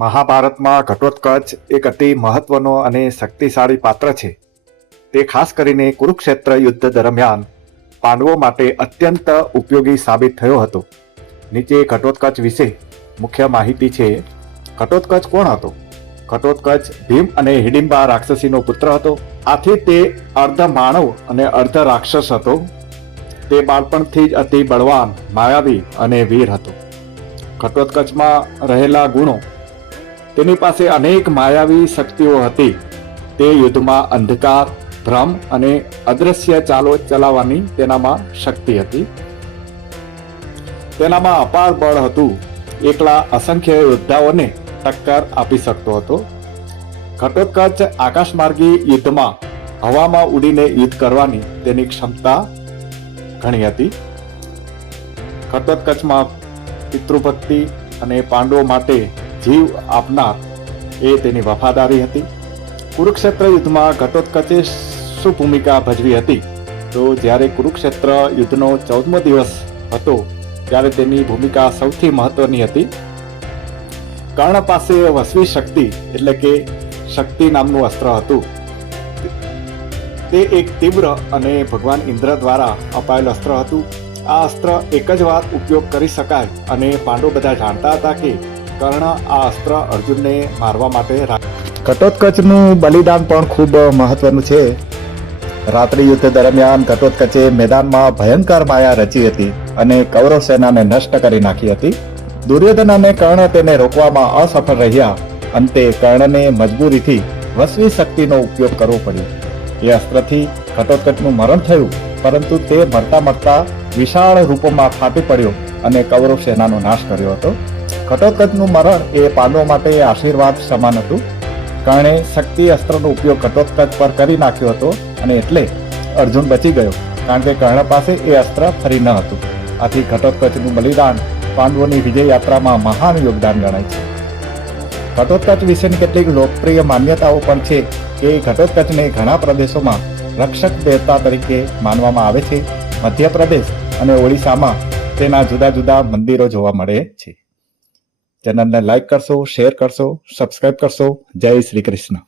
મહાભારતમાં ઘટોત્કચ એક અતિ મહત્વનો અને શક્તિશાળી પાત્ર છે. તે ખાસ કરીને કુરુક્ષેત્ર યુદ્ધ દરમિયાન પાંડવો માટે અત્યંત ઉપયોગી સાબિત થયો હતો. નીચે ઘટોત્કચ વિશે મુખ્ય માહિતી છે. ઘટોત્કચ કોણ હતો? ઘટોત્કચ ભીમ અને હિડિંબા રાક્ષસીનો પુત્ર હતો. આથી તે અર્ધ માનવ અને અર્ધ રાક્ષસ હતો. તે બાળપણથી જ અતિ બળવાન, માયાવી અને વીર હતો. ઘટોત્કચમાં રહેલા ગુણો: તેની પાસે અનેક માયાવી શક્તિઓ હતી. તે યુદ્ધમાં અંધકાર, ભ્રમ અને અદ્રશ્ય ચાલો ચલાવવાની તેનામાં શક્તિ હતી. તેનામાં અપાર બળ હતું. એકલા અસંખ્ય યોદ્ધાઓને ટક્કર આપી શકતો હતો. ઘટોત્કચ આકાશમાર્ગી યુદ્ધમાં હવામાં ઉડીને યુદ્ધ કરવાની તેની ક્ષમતા ઘણી હતી. ઘટોત્કચમાં પિતૃભક્તિ અને પાંડવો માટે જીવ આપનાર એ તેની વફાદારી હતી. કુરુક્ષેત્ર યુદ્ધમાં ઘટોત્કચે શું ભૂમિકા ભજવી હતી? તો જ્યારે કુરુક્ષેત્ર યુદ્ધનો 14મો દિવસ હતો ત્યારે તેની ભૂમિકા સૌથી મહત્વની હતી. કર્ણ પાસે વસવી શક્તિ એટલે કે શક્તિ નામનું અસ્ત્ર હતું. તે એક તીવ્ર અને ભગવાન ઇન્દ્ર દ્વારા અપાયેલ અસ્ત્ર હતું. આ અસ્ત્ર એક જ વાર ઉપયોગ કરી શકાય અને પાંડવો બધા જાણતા હતા કે કર્ણ આ અસ્ત્ર અર્જુનને મારવા માટે. ઘટોત્કચનું બલિદાન પણ ખૂબ મહત્વનું છે. રાત્રિ યુદ્ધ દરમિયાન ઘટોત્કચે મેદાનમાં ભયંકર માયા રચી હતી અને કૌરવ સેનાને નષ્ટ કરી નાખી હતી. દુર્યોધન અને કર્ણ તેને રોકવામાં અસફળ રહ્યા. અંતે કર્ણને મજબૂરીથી વસવી શક્તિનો ઉપયોગ કરવો પડ્યો. એ અસ્ત્રથી ઘટોત્કચનું મરણ થયું, પરંતુ તે મરતા મરતા વિશાળ રૂપમાં ફાટી પડ્યો અને કૌરવ સેનાનો નાશ કર્યો હતો. ઘટોત્કચનું મરણ એ પાંડવો માટે આશીર્વાદ સમાન હતું. કર્ણે શક્તિ અસ્ત્રનો ઉપયોગ ઘટોત્કચ પર કરી નાખ્યો હતો અને એટલે અર્જુન બચી ગયો, કારણ કે કર્ણ પાસે એ અસ્ત્ર ફરી ન હતું. આથી ઘટોત્કચનું બલિદાન પાંડવોની વિજય યાત્રામાં મહાન યોગદાન ગણાય છે. ઘટોત્કચ વિશેની કેટલીક લોકપ્રિય માન્યતાઓ પણ છે કે ઘટોત્કચને ઘણા પ્રદેશોમાં રક્ષક દેવતા તરીકે માનવામાં આવે છે. મધ્યપ્રદેશ અને ઓડિશામાં તેના જુદા જુદા મંદિરો જોવા મળે છે. ચેનલને લાઈક કરશો, શેર કરશો, સબસ્ક્રાઇબ કરશો. જય શ્રી કૃષ્ણ.